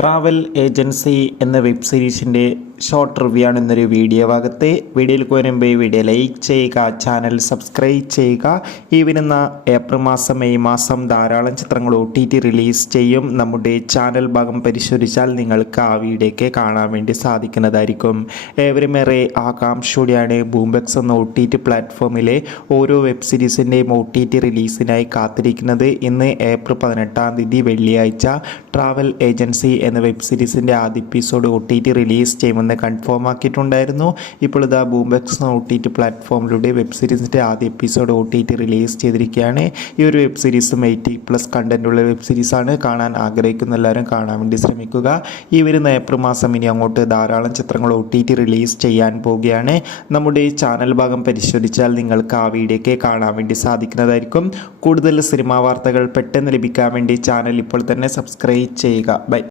Travel agency എന്ന web സീരീസിൻ്റെ short review ആണ് ഇന്നൊരു വീഡിയോ ഭാഗത്ത്. വീഡിയോയിൽ വരുമ്പോൾ വീഡിയോ ലൈക്ക് ചെയ്യുക, ചാനൽ സബ്സ്ക്രൈബ് ചെയ്യുക. ഈ വരുന്ന ഏപ്രിൽ മാസം മെയ് മാസം ധാരാളം ചിത്രങ്ങൾ OTT റിലീസ് ചെയ്യും. നമ്മുടെ ചാനൽ ഭാഗം പരിശോധിച്ചാൽ നിങ്ങൾക്ക് ആ വീഡിയോയ്ക്ക് കാണാൻ വേണ്ടി സാധിക്കുന്നതായിരിക്കും. ഏവരുമേറെ ആകാംക്ഷയോടെയാണ് ബൂംബെക്സ് എന്ന OTT പ്ലാറ്റ്ഫോമിലെ ഓരോ വെബ് സീരീസിൻ്റെയും OTT റിലീസിനായി കാത്തിരിക്കുന്നത്. ഇന്ന് ഏപ്രിൽ 18 വെള്ളിയാഴ്ച ട്രാവൽ ഏജൻസി എന്ന വെബ് സീരീസിൻ്റെ ആദ്യ എപ്പിസോഡ് OTT റിലീസ് ചെയ്യുമെന്ന് കൺഫേം ആക്കിയിട്ടുണ്ടായിരുന്നു. ഇപ്പോൾ ഇതാ ബൂംബെക്സ് OTT പ്ലാറ്റ്ഫോമിലൂടെ വെബ് സീരീസിൻ്റെ ആദ്യ എപ്പിസോഡ് OTT റിലീസ് ചെയ്തിരിക്കുകയാണ്. ഈ ഒരു വെബ് സീരീസും 80+ കണ്ടൻറ്റുള്ള വെബ് സീരീസാണ്. കാണാൻ ആഗ്രഹിക്കുന്ന എല്ലാവരും കാണാൻ വേണ്ടി ശ്രമിക്കുക. ഈ വരുന്ന ഏപ്രിൽ മാസം ഇനി അങ്ങോട്ട് ധാരാളം ചിത്രങ്ങൾ OTT റിലീസ് ചെയ്യാൻ പോവുകയാണ്. നമ്മുടെ ചാനൽ ഭാഗം പരിശോധിച്ചാൽ നിങ്ങൾക്ക് ആ വീഡിയോയ്ക്ക് കാണാൻ വേണ്ടി സാധിക്കുന്നതായിരിക്കും. കൂടുതൽ സിനിമാ വാർത്തകൾ പെട്ടെന്ന് ലഭിക്കാൻ വേണ്ടി ചാനൽ ഇപ്പോൾ തന്നെ സബ്സ്ക്രൈബ് ചെയ്യുക. ബൈ.